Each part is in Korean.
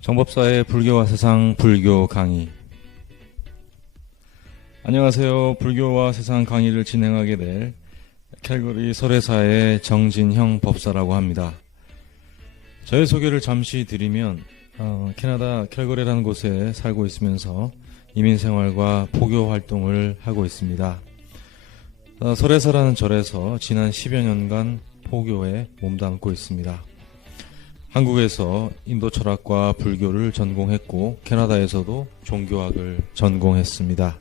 정법사의 불교와 세상 불교 강의. 안녕하세요. 불교와 세상 강의를 진행하게 될 캘거리 설혜사의 정진형 법사라고 합니다. 저의 소개를 잠시 드리면 캐나다 캘거리라는 곳에 살고 있으면서 이민생활과 포교 활동을 하고 있습니다. 설혜사라는 절에서 지난 10여 년간 포교에 몸담고 있습니다. 한국에서 인도 철학과 불교를 전공했고 캐나다에서도 종교학을 전공했습니다.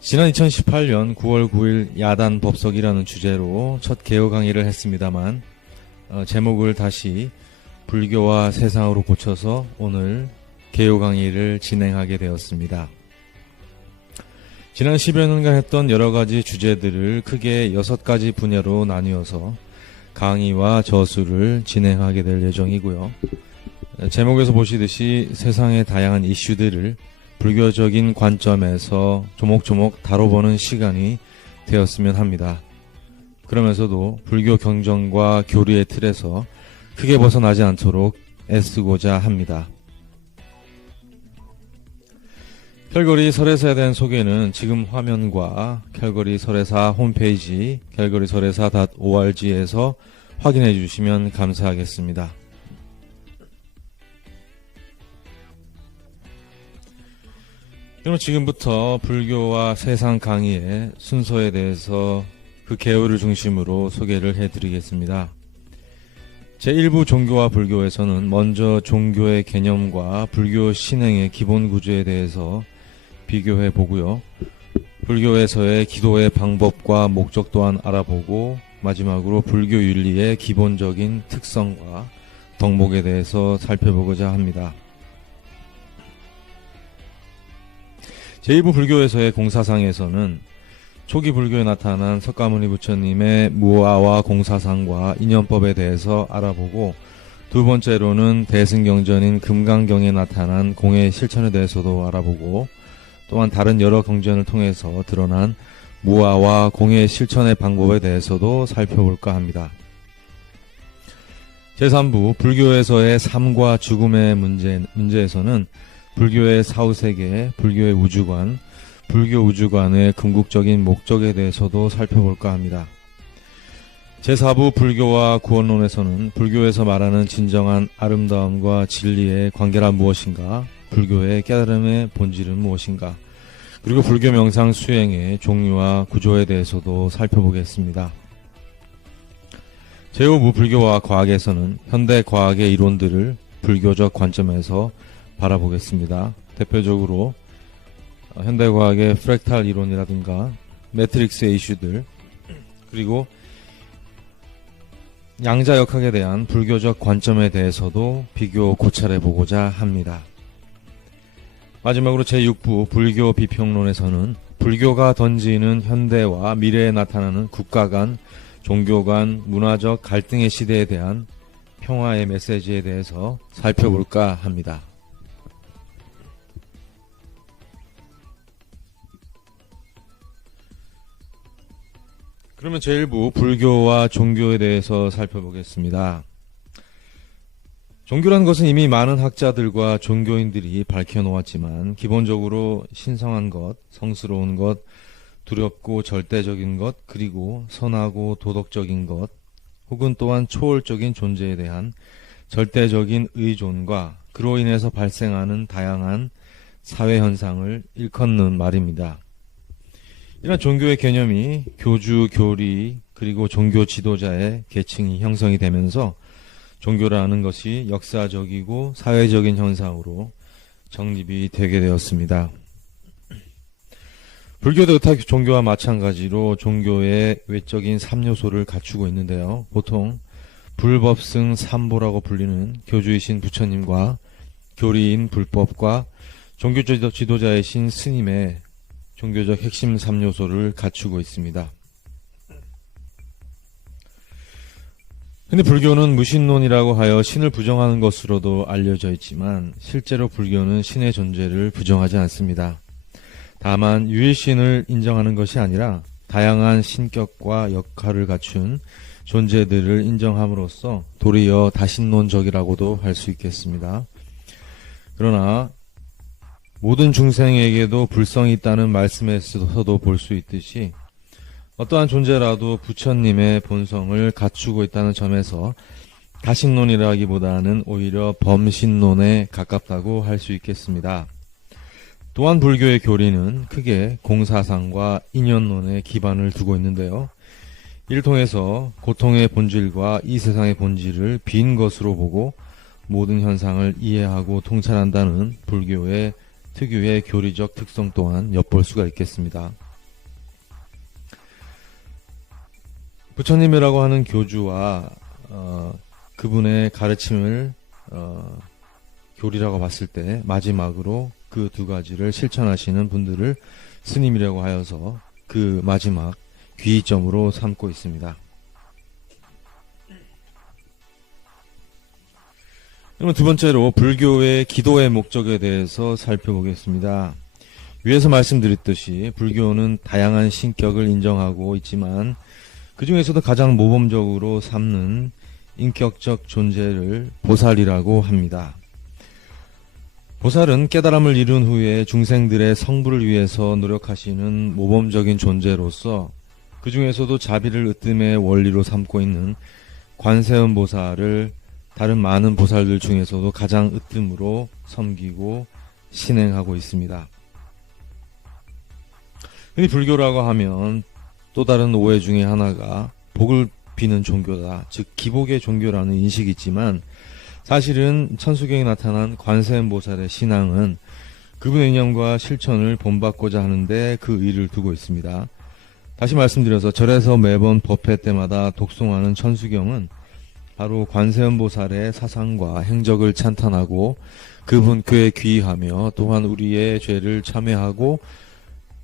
지난 2018년 9월 9일 야단 법석이라는 주제로 첫 개요 강의를 했습니다만 제목을 다시 불교와 세상으로 고쳐서 오늘 개요 강의를 진행하게 되었습니다. 지난 10여 년간 했던 여러 가지 주제들을 크게 6가지 분야로 나뉘어서 강의와 저수를 진행하게 될 예정이고요. 제목에서 보시듯이 세상의 다양한 이슈들을 불교적인 관점에서 조목조목 다뤄보는 시간이 되었으면 합니다. 그러면서도 불교 경전과 교리의 틀에서 크게 벗어나지 않도록 애쓰고자 합니다. 캘거리 설혜사에 대한 소개는 지금 화면과 캘거리 설혜사 홈페이지 calgary설혜사.org에서 확인해 주시면 감사하겠습니다. 그럼 지금부터 불교와 세상 강의의 순서에 대해서 그 개요를 중심으로 소개를 해드리겠습니다. 제1부 종교와 불교에서는 먼저 종교의 개념과 불교 신행의 기본 구조에 대해서 비교해 보고요. 불교에서의 기도의 방법과 목적 또한 알아보고 마지막으로 불교 윤리의 기본적인 특성과 덕목에 대해서 살펴보고자 합니다. 제2부 불교에서의 공사상에서는 초기 불교에 나타난 석가모니 부처님의 무아와 공사상과 인연법에 대해서 알아보고 두 번째로는 대승경전인 금강경에 나타난 공의 실천에 대해서도 알아보고 또한 다른 여러 경전을 통해서 드러난 무아와 공의 실천의 방법에 대해서도 살펴볼까 합니다. 제3부 불교에서의 삶과 죽음의 문제에서는 불교의 사후세계, 불교의 우주관, 불교 우주관의 궁극적인 목적에 대해서도 살펴볼까 합니다. 제4부 불교와 구원론에서는 불교에서 말하는 진정한 아름다움과 진리의 관계란 무엇인가, 불교의 깨달음의 본질은 무엇인가, 그리고 불교 명상 수행의 종류와 구조에 대해서도 살펴보겠습니다. 제5부 불교와 과학에서는 현대 과학의 이론들을 불교적 관점에서 바라보겠습니다. 대표적으로 현대과학의 프랙탈 이론이라든가 매트릭스의 이슈들, 그리고 양자역학에 대한 불교적 관점에 대해서도 비교 고찰해보고자 합니다. 마지막으로 제6부 불교 비평론에서는 불교가 던지는 현대와 미래에 나타나는 국가 간, 종교 간, 문화적 갈등의 시대에 대한 평화의 메시지에 대해서 살펴볼까 합니다. 그러면 제1부 불교와 종교에 대해서 살펴보겠습니다. 종교라는 것은 이미 많은 학자들과 종교인들이 밝혀놓았지만 기본적으로 신성한 것, 성스러운 것, 두렵고 절대적인 것, 그리고 선하고 도덕적인 것, 혹은 또한 초월적인 존재에 대한 절대적인 의존과 그로 인해서 발생하는 다양한 사회현상을 일컫는 말입니다. 이런 종교의 개념이 교주, 교리, 그리고 종교 지도자의 계층이 형성이 되면서 종교라는 것이 역사적이고 사회적인 현상으로 정립이 되게 되었습니다. 불교도 의타 종교와 마찬가지로 종교의 외적인 3요소를 갖추고 있는데요. 보통 불법승 삼보라고 불리는 교주이신 부처님과 교리인 불법과 종교 지도자이신 스님의 종교적 핵심 3요소를 갖추고 있습니다. 근데 불교는 무신론이라고 하여 신을 부정하는 것으로도 알려져 있지만 실제로 불교는 신의 존재를 부정하지 않습니다. 다만 유일신을 인정하는 것이 아니라 다양한 신격과 역할을 갖춘 존재들을 인정함으로써 도리어 다신론적이라고도 할 수 있겠습니다. 그러나 모든 중생에게도 불성이 있다는 말씀에서도 볼 수 있듯이 어떠한 존재라도 부처님의 본성을 갖추고 있다는 점에서 가신론이라기보다는 오히려 범신론에 가깝다고 할 수 있겠습니다. 또한 불교의 교리는 크게 공사상과 인연론에 기반을 두고 있는데요. 이를 통해서 고통의 본질과 이 세상의 본질을 빈 것으로 보고 모든 현상을 이해하고 통찰한다는 불교의 특유의 교리적 특성 또한 엿볼 수가 있겠습니다. 부처님이라고 하는 교주와 그분의 가르침을 교리라고 봤을 때 마지막으로 그 두 가지를 실천하시는 분들을 스님이라고 하여서 그 마지막 귀의점으로 삼고 있습니다. 그럼 두 번째로 불교의 기도의 목적에 대해서 살펴보겠습니다. 위에서 말씀드렸듯이 불교는 다양한 신격을 인정하고 있지만 그 중에서도 가장 모범적으로 삼는 인격적 존재를 보살이라고 합니다. 보살은 깨달음을 이룬 후에 중생들의 성불을 위해서 노력하시는 모범적인 존재로서 그 중에서도 자비를 으뜸의 원리로 삼고 있는 관세음 보살을 다른 많은 보살들 중에서도 가장 으뜸으로 섬기고 신행하고 있습니다. 흔히 불교라고 하면 또 다른 오해 중에 하나가 복을 비는 종교다, 즉 기복의 종교라는 인식이 있지만 사실은 천수경에 나타난 관세음보살의 신앙은 그분의 이념과 실천을 본받고자 하는데 그 의의를 두고 있습니다. 다시 말씀드려서 절에서 매번 법회 때마다 독송하는 천수경은 바로 관세음보살의 사상과 행적을 찬탄하고 그분께 귀의하며 또한 우리의 죄를 참회하고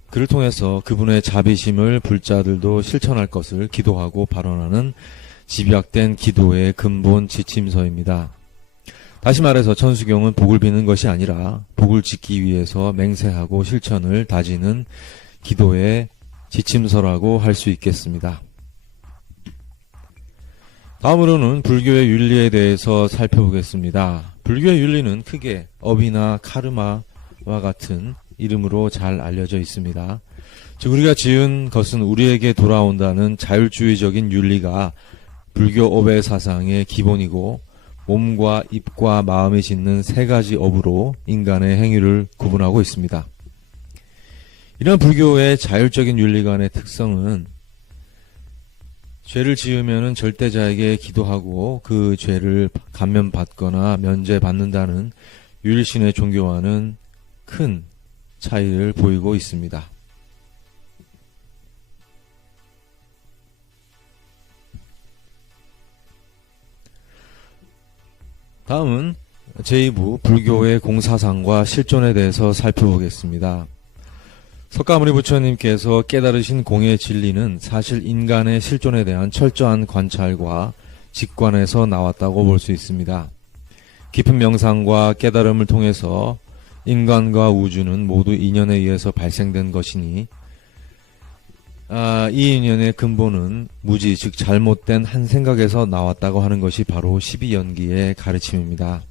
그를 통해서 그분의 자비심을 불자들도 실천할 것을 기도하고 발언하는 집약된 기도의 근본 지침서입니다. 다시 말해서 천수경은 복을 비는 것이 아니라 복을 짓기 위해서 맹세하고 실천을 다지는 기도의 지침서라고 할 수 있겠습니다. 다음으로는 불교의 윤리에 대해서 살펴보겠습니다. 불교의 윤리는 크게 업이나 카르마와 같은 이름으로 잘 알려져 있습니다. 즉 우리가 지은 것은 우리에게 돌아온다는 자율주의적인 윤리가 불교 업의 사상의 기본이고 몸과 입과 마음이 짓는 세 가지 업으로 인간의 행위를 구분하고 있습니다. 이런 불교의 자율적인 윤리관의 특성은 죄를 지으면 절대자에게 기도하고 그 죄를 감면받거나 면제받는다는 유일신의 종교와는 큰 차이를 보이고 있습니다. 다음은 제2부 불교의 공사상과 실존에 대해서 살펴보겠습니다. 석가모니 부처님께서 깨달으신 공의 진리는 사실 인간의 실존에 대한 철저한 관찰과 직관에서 나왔다고 볼 수 있습니다. 깊은 명상과 깨달음을 통해서 인간과 우주는 모두 인연에 의해서 발생된 것이니 이 인연의 근본은 무지, 즉 잘못된 한 생각에서 나왔다고 하는 것이 바로 12연기의 가르침입니다.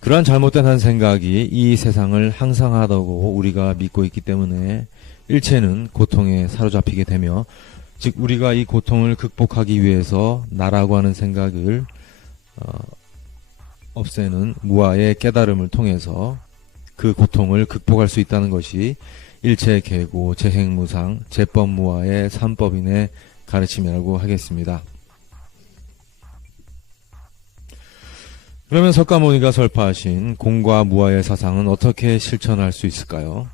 그러한 잘못된 한 생각이 이 세상을 항상하다고 우리가 믿고 있기 때문에 일체는 고통에 사로잡히게 되며, 즉 우리가 이 고통을 극복하기 위해서 나라고 하는 생각을 없애는 무아의 깨달음을 통해서 그 고통을 극복할 수 있다는 것이 일체계고 재행무상 제법무아의 삼법인의 가르침이라고 하겠습니다. 그러면 석가모니가 설파하신 공과 무아의 사상은 어떻게 실천할 수 있을까요?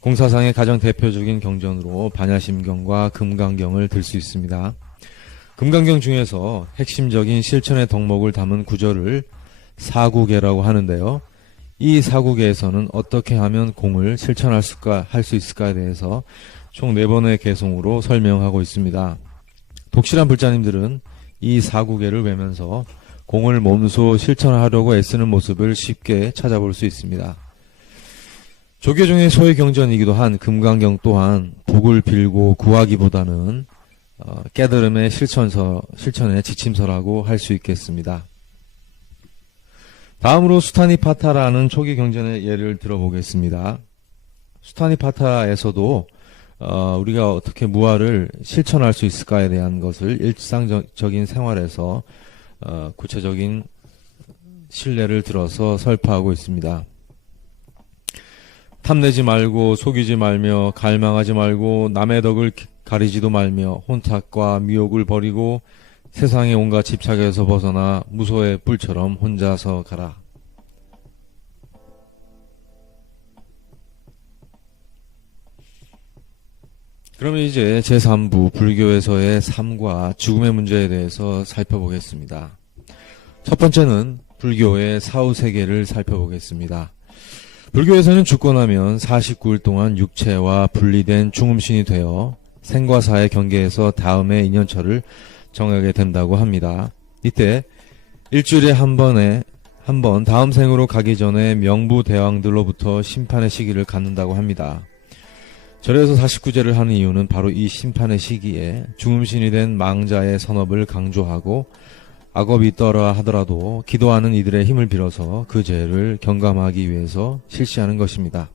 공사상의 가장 대표적인 경전으로 반야심경과 금강경을 들 수 있습니다. 금강경 중에서 핵심적인 실천의 덕목을 담은 구절을 사구계라고 하는데요. 이 사구계에서는 어떻게 하면 공을 실천할 수 있을까에 대해서 총 4번의 개송으로 설명하고 있습니다. 독실한 불자님들은 이 사구계를 외면서 공을 몸소 실천하려고 애쓰는 모습을 쉽게 찾아볼 수 있습니다. 조계 중의 소의 경전이기도 한 금강경 또한 복을 빌고 구하기보다는 깨달음의 실천의 지침서라고 할 수 있겠습니다. 다음으로 수타니파타라는 초기 경전의 예를 들어보겠습니다. 수타니파타에서도 우리가 어떻게 무아를 실천할 수 있을까에 대한 것을 일상적인 생활에서 구체적인 신뢰를 들어서 설파하고 있습니다. 탐내지 말고 속이지 말며 갈망하지 말고 남의 덕을 가리지도 말며 혼탁과 미혹을 버리고 세상의 온갖 집착에서 벗어나 무소의 뿔처럼 혼자서 가라. 그러면 이제 제3부 불교에서의 삶과 죽음의 문제에 대해서 살펴보겠습니다. 첫 번째는 불교의 사후세계를 살펴보겠습니다. 불교에서는 죽고 나면 49일 동안 육체와 분리된 중음신이 되어 생과 사의 경계에서 다음의 인연처를 정하게 된다고 합니다. 이때 일주일에 한 번 다음 생으로 가기 전에 명부대왕들로부터 심판의 시기를 갖는다고 합니다. 절에서 49제를 하는 이유는 바로 이 심판의 시기에 중음신이 된 망자의 선업을 강조하고 악업이 있더라 하더라도 기도하는 이들의 힘을 빌어서 그 죄를 경감하기 위해서 실시하는 것입니다.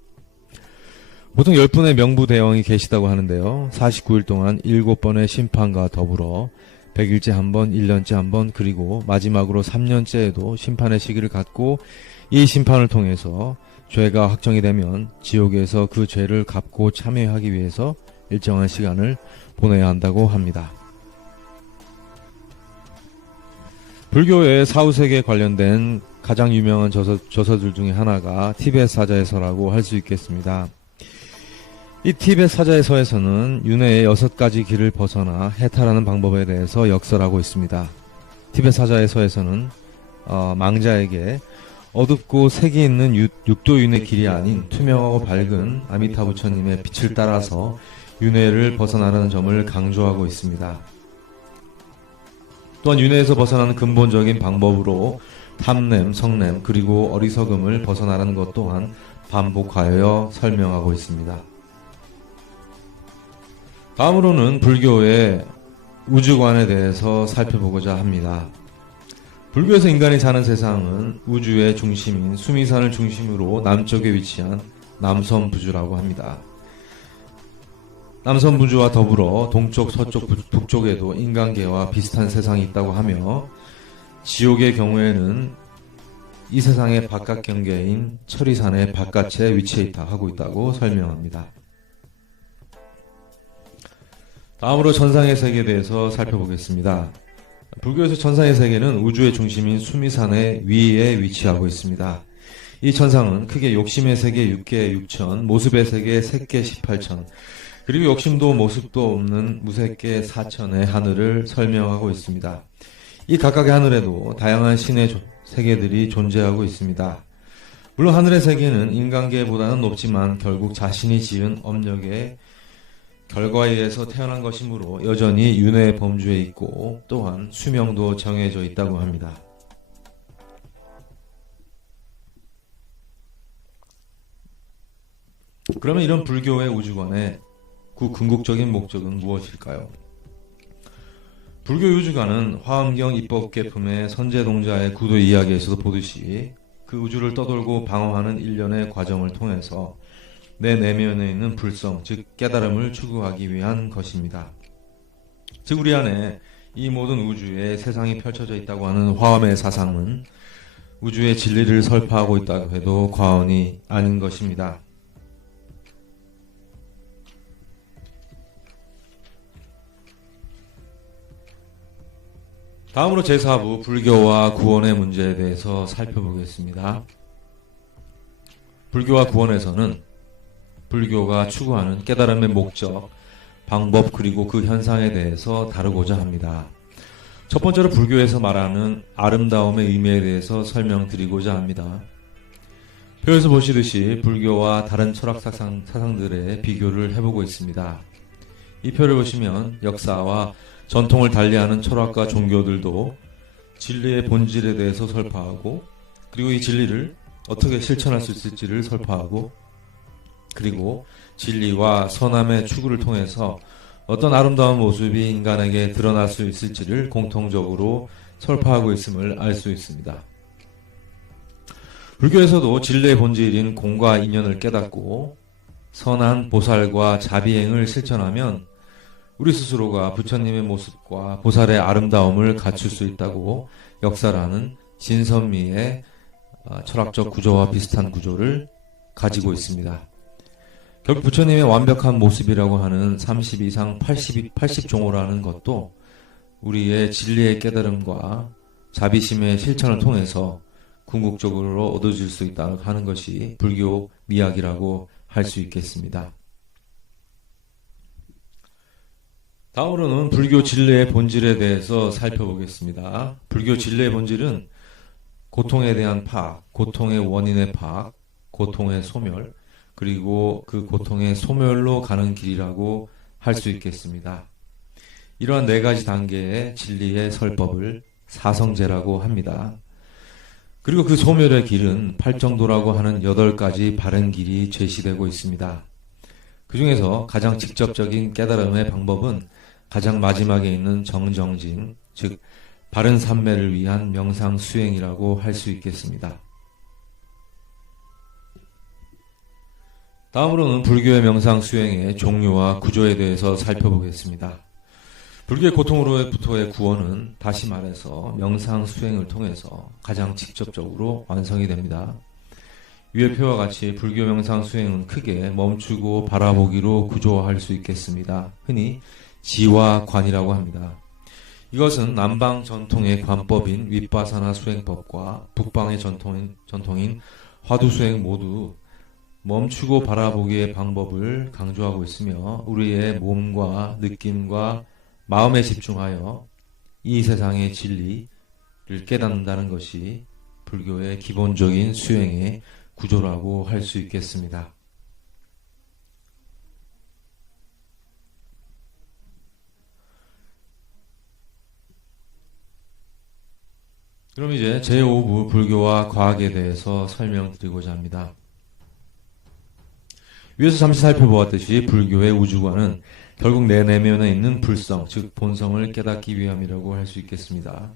보통 10분의 명부대왕이 계시다고 하는데요. 49일 동안 7번의 심판과 더불어 100일째 한 번, 1년째 한 번, 그리고 마지막으로 3년째에도 심판의 시기를 갖고 이 심판을 통해서 죄가 확정이 되면 지옥에서 그 죄를 갚고 참여하기 위해서 일정한 시간을 보내야 한다고 합니다. 불교의 사후세계에 관련된 가장 유명한 저서들 중에 하나가 티벳 사자에서라고 할 수 있겠습니다. 이 티벳 사자에서에서는 윤회의 6가지 길을 벗어나 해탈하는 방법에 대해서 역설하고 있습니다. 티벳 사자에서에서는 망자에게 어둡고 색이 있는 육도윤의 길이 아닌 투명하고 밝은 아미타 부처님의 빛을 따라서 윤회를 벗어나라는 점을 강조하고 있습니다. 또한 윤회에서 벗어나는 근본적인 방법으로 탐냄, 성냄, 그리고 어리석음을 벗어나라는 것 또한 반복하여 설명하고 있습니다. 다음으로는 불교의 우주관에 대해서 살펴보고자 합니다. 불교에서 인간이 사는 세상은 우주의 중심인 수미산을 중심으로 남쪽에 위치한 남선부주라고 합니다. 남선부주와 더불어 동쪽, 서쪽, 북쪽에도 인간계와 비슷한 세상이 있다고 하며 지옥의 경우에는 이 세상의 바깥 경계인 철이산의 바깥에 위치하고 있다고 설명합니다. 다음으로 천상의 세계에 대해서 살펴보겠습니다. 불교에서 천상의 세계는 우주의 중심인 수미산의 위에 위치하고 있습니다. 이 천상은 크게 욕심의 세계 6개 6천, 모습의 세계 3개 18천, 그리고 욕심도 모습도 없는 무색계 4천의 하늘을 설명하고 있습니다. 이 각각의 하늘에도 다양한 신의 세계들이 존재하고 있습니다. 물론 하늘의 세계는 인간계보다는 높지만 결국 자신이 지은 업력의 결과에 의해서 태어난 것이므로 여전히 윤회 범주에 있고 또한 수명도 정해져 있다고 합니다. 그러면 이런 불교의 우주관의 궁극적인 목적은 무엇일까요? 불교 우주관은 화엄경 입법계품의 선제동자의 구도 이야기에서도 보듯이 그 우주를 떠돌고 방황하는 일련의 과정을 통해서 내 내면에 있는 불성, 즉 깨달음을 추구하기 위한 것입니다. 즉 우리 안에 이 모든 우주에 세상이 펼쳐져 있다고 하는 화엄의 사상은 우주의 진리를 설파하고 있다고 해도 과언이 아닌 것입니다. 다음으로 제4부 불교와 구원의 문제에 대해서 살펴보겠습니다. 불교와 구원에서는 불교가 추구하는 깨달음의 목적, 방법 그리고 그 현상에 대해서 다루고자 합니다. 첫 번째로 불교에서 말하는 아름다움의 의미에 대해서 설명드리고자 합니다. 표에서 보시듯이 불교와 다른 철학 사상들의 비교를 해보고 있습니다. 이 표를 보시면 역사와 전통을 달리하는 철학과 종교들도 진리의 본질에 대해서 설파하고 그리고 이 진리를 어떻게 실천할 수 있을지를 설파하고 그리고 진리와 선함의 추구를 통해서 어떤 아름다운 모습이 인간에게 드러날 수 있을지를 공통적으로 설파하고 있음을 알 수 있습니다. 불교에서도 진리의 본질인 공과 인연을 깨닫고 선한 보살과 자비행을 실천하면 우리 스스로가 부처님의 모습과 보살의 아름다움을 갖출 수 있다고 역사라는 진선미의 철학적 구조와 비슷한 구조를 가지고 있습니다. 결국 부처님의 완벽한 모습이라고 하는 30 이상 80종호라는 것도 우리의 진리의 깨달음과 자비심의 실천을 통해서 궁극적으로 얻어질 수 있다고 하는 것이 불교 미학이라고 할 수 있겠습니다. 다음으로는 불교 진리의 본질에 대해서 살펴보겠습니다. 불교 진리의 본질은 고통에 대한 파악, 고통의 원인의 파악, 고통의 소멸, 그리고 그 고통의 소멸로 가는 길이라고 할 수 있겠습니다. 이러한 네 가지 단계의 진리의 설법을 사성제라고 합니다. 그리고 그 소멸의 길은 팔정도라고 하는 8가지 바른 길이 제시되고 있습니다. 그 중에서 가장 직접적인 깨달음의 방법은 가장 마지막에 있는 정정진, 즉 바른 삼매를 위한 명상 수행이라고 할 수 있겠습니다. 다음으로는 불교의 명상 수행의 종류와 구조에 대해서 살펴보겠습니다. 불교의 고통으로부터의 구원은 다시 말해서 명상 수행을 통해서 가장 직접적으로 완성이 됩니다. 위의 표와 같이 불교 명상 수행은 크게 멈추고 바라보기로 구조화할 수 있겠습니다. 흔히 지화관이라고 합니다. 이것은 남방 전통의 관법인 윗바사나 수행법과 북방의 전통인 화두수행 모두 멈추고 바라보기의 방법을 강조하고 있으며 우리의 몸과 느낌과 마음에 집중하여 이 세상의 진리를 깨닫는다는 것이 불교의 기본적인 수행의 구조라고 할 수 있겠습니다. 그럼 이제 제5부 불교와 과학에 대해서 설명드리고자 합니다. 위에서 잠시 살펴보았듯이 불교의 우주관은 결국 내 내면에 있는 불성, 즉 본성을 깨닫기 위함이라고 할 수 있겠습니다.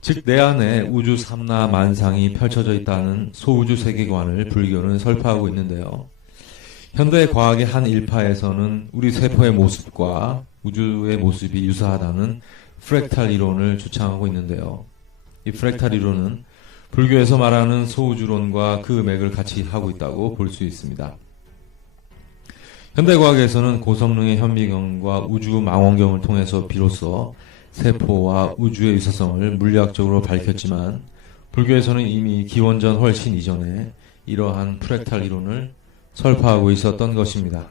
즉 내 안에 우주 삼라 만상이 펼쳐져 있다는 소우주 세계관을 불교는 설파하고 있는데요. 현대 과학의 한 일파에서는 우리 세포의 모습과 우주의 모습이 유사하다는 프랙탈 이론을 주창하고 있는데요. 이 프랙탈 이론은 불교에서 말하는 소우주론과 그 맥을 같이 하고 있다고 볼 수 있습니다. 현대과학에서는 고성능의 현미경과 우주망원경을 통해서 비로소 세포와 우주의 유사성을 물리학적으로 밝혔지만 불교에서는 이미 기원전 훨씬 이전에 이러한 프랙탈 이론을 설파하고 있었던 것입니다.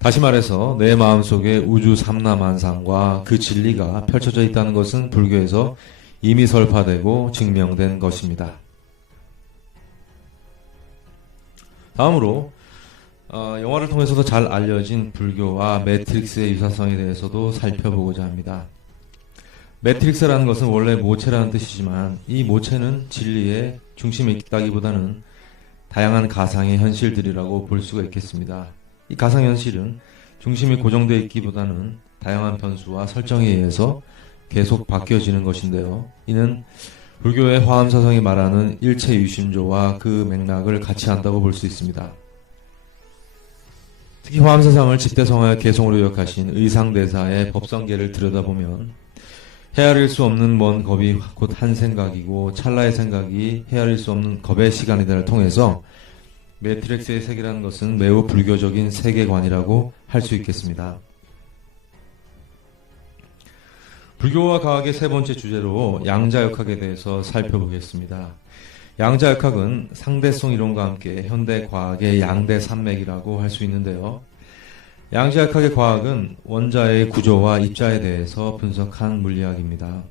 다시 말해서 내 마음속에 우주 삼라만상과 그 진리가 펼쳐져 있다는 것은 불교에서 이미 설파되고 증명된 것입니다. 다음으로 영화를 통해서도 잘 알려진 불교와 매트릭스의 유사성에 대해서도 살펴보고자 합니다. 매트릭스라는 것은 원래 모체라는 뜻이지만 이 모체는 진리의 중심에 있다기보다는 다양한 가상의 현실들이라고 볼 수가 있겠습니다. 이 가상현실은 중심이 고정되어 있기보다는 다양한 변수와 설정에 의해서 계속 바뀌어지는 것인데요. 이는 불교의 화엄사성이 말하는 일체유심조와 그 맥락을 같이 한다고 볼 수 있습니다. 특히 화엄사상을 집대성화의 개성으로 요약하신 의상대사의 법성계를 들여다보면 헤아릴 수 없는 먼 겁이 곧 한 생각이고 찰나의 생각이 헤아릴 수 없는 겁의 시간이다를 통해서 매트릭스의 세계라는 것은 매우 불교적인 세계관이라고 할 수 있겠습니다. 불교와 과학의 세 번째 주제로 양자역학에 대해서 살펴보겠습니다. 양자역학은 상대성 이론과 함께 현대 과학의 양대 산맥이라고 할 수 있는데요. 양자역학의 과학은 원자의 구조와 입자에 대해서 분석한 물리학입니다.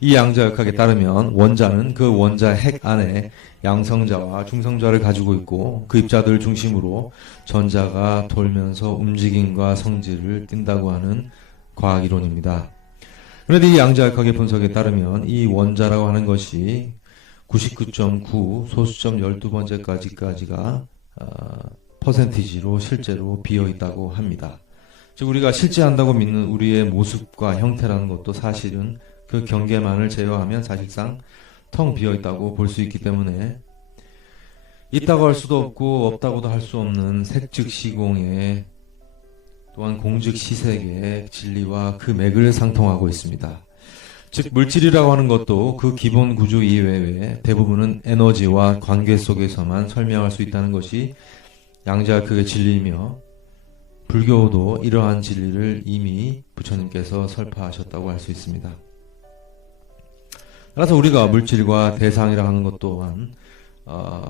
이 양자역학에 따르면 원자는 그 원자 핵 안에 양성자와 중성자를 가지고 있고 그 입자들 중심으로 전자가 돌면서 움직임과 성질을 띈다고 하는 과학이론입니다. 그런데 이 양자역학의 분석에 따르면 이 원자라고 하는 것이 99.9 소수점 12번째까지가 퍼센티지로 실제로 비어있다고 합니다. 즉 우리가 실제한다고 믿는 우리의 모습과 형태라는 것도 사실은 그 경계만을 제외하면 사실상 텅 비어있다고 볼 수 있기 때문에 있다고 할 수도 없고 없다고도 할 수 없는 색즉시공의 또한 공즉시색의 진리와 그 맥을 상통하고 있습니다. 즉 물질이라고 하는 것도 그 기본 구조 이외에 대부분은 에너지와 관계 속에서만 설명할 수 있다는 것이 양자극의 진리이며 불교도 이러한 진리를 이미 부처님께서 설파하셨다고 할 수 있습니다. 따라서 우리가 물질과 대상이라 하는 것 또한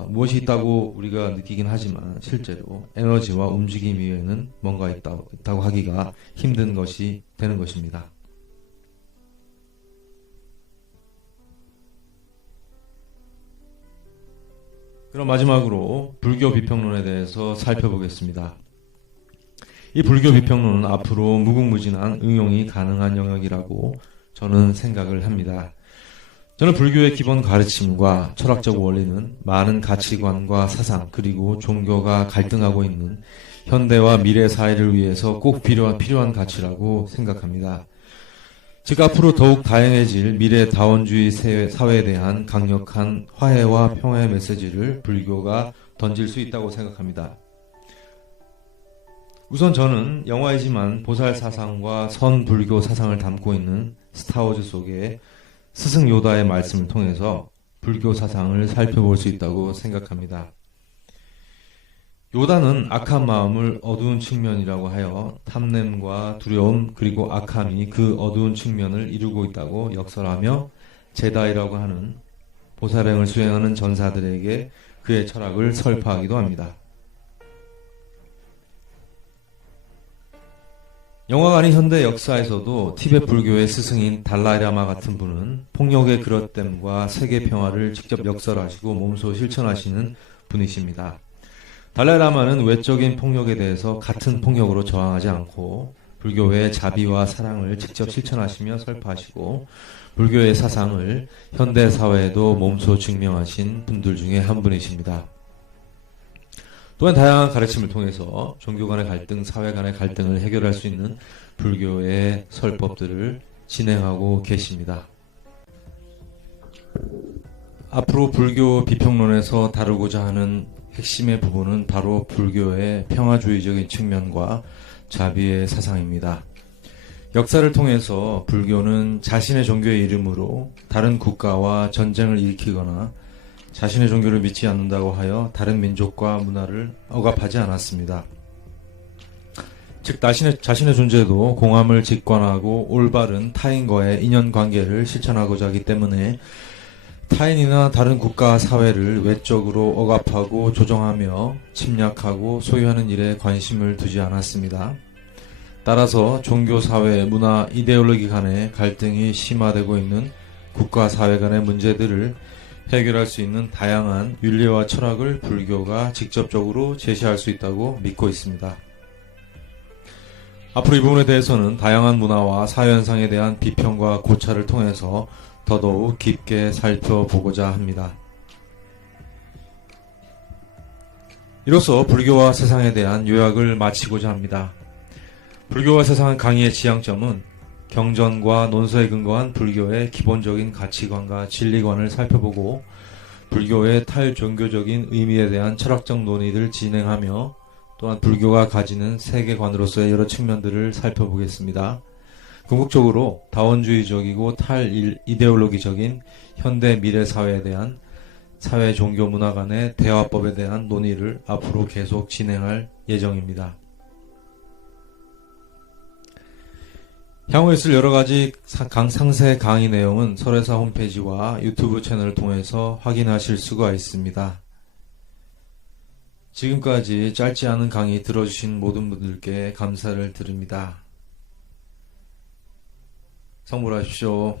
무엇이 있다고 우리가 느끼긴 하지만 실제로 에너지와 움직임 이외에는 뭔가 있다고 하기가 힘든 것이 되는 것입니다. 그럼 마지막으로 불교 비평론에 대해서 살펴보겠습니다. 이 불교 비평론은 앞으로 무궁무진한 응용이 가능한 영역이라고 저는 생각을 합니다. 저는 불교의 기본 가르침과 철학적 원리는 많은 가치관과 사상 그리고 종교가 갈등하고 있는 현대와 미래 사회를 위해서 꼭 필요한 가치라고 생각합니다. 즉 앞으로 더욱 다양해질 미래 다원주의 사회에 대한 강력한 화해와 평화의 메시지를 불교가 던질 수 있다고 생각합니다. 우선 저는 영화이지만 보살 사상과 선 불교 사상을 담고 있는 스타워즈 속의 스승 요다의 말씀을 통해서 불교 사상을 살펴볼 수 있다고 생각합니다. 요다는 악한 마음을 어두운 측면이라고 하여 탐냄과 두려움 그리고 악함이 그 어두운 측면을 이루고 있다고 역설하며 제다이라고 하는 보살행을 수행하는 전사들에게 그의 철학을 설파하기도 합니다. 영화가 아닌 현대 역사에서도 티베트 불교의 스승인 달라이라마 같은 분은 폭력의 그릇됨과 세계 평화를 직접 역설하시고 몸소 실천하시는 분이십니다. 달라이라마는 외적인 폭력에 대해서 같은 폭력으로 저항하지 않고 불교의 자비와 사랑을 직접 실천하시며 설파하시고 불교의 사상을 현대 사회에도 몸소 증명하신 분들 중에 한 분이십니다. 또한 다양한 가르침을 통해서 종교 간의 갈등, 사회 간의 갈등을 해결할 수 있는 불교의 설법들을 진행하고 계십니다. 앞으로 불교 비평론에서 다루고자 하는 핵심의 부분은 바로 불교의 평화주의적인 측면과 자비의 사상입니다. 역사를 통해서 불교는 자신의 종교의 이름으로 다른 국가와 전쟁을 일으키거나 자신의 종교를 믿지 않는다고 하여 다른 민족과 문화를 억압하지 않았습니다. 즉 자신의 존재도 공함을 직관하고 올바른 타인과의 인연관계를 실천하고자 하기 때문에 타인이나 다른 국가 사회를 외적으로 억압하고 조종하며 침략하고 소유하는 일에 관심을 두지 않았습니다. 따라서 종교, 사회, 문화, 이데올로기 간의 갈등이 심화되고 있는 국가, 사회 간의 문제들을 해결할 수 있는 다양한 윤리와 철학을 불교가 직접적으로 제시할 수 있다고 믿고 있습니다. 앞으로 이 부분에 대해서는 다양한 문화와 사회현상에 대한 비평과 고찰을 통해서 더더욱 깊게 살펴보고자 합니다. 이로써 불교와 세상에 대한 요약을 마치고자 합니다. 불교와 세상 강의의 지향점은 경전과 논서에 근거한 불교의 기본적인 가치관과 진리관을 살펴보고 불교의 탈종교적인 의미에 대한 철학적 논의를 진행하며 또한 불교가 가지는 세계관으로서의 여러 측면들을 살펴보겠습니다. 궁극적으로 다원주의적이고 탈이데올로기적인 현대 미래 사회에 대한 사회 종교 문화 간의 대화법에 대한 논의를 앞으로 계속 진행할 예정입니다. 향후에 있을 여러가지 상세 강의 내용은 설혜사 홈페이지와 유튜브 채널을 통해서 확인하실 수가 있습니다. 지금까지 짧지 않은 강의 들어주신 모든 분들께 감사를 드립니다. 성불하십시오.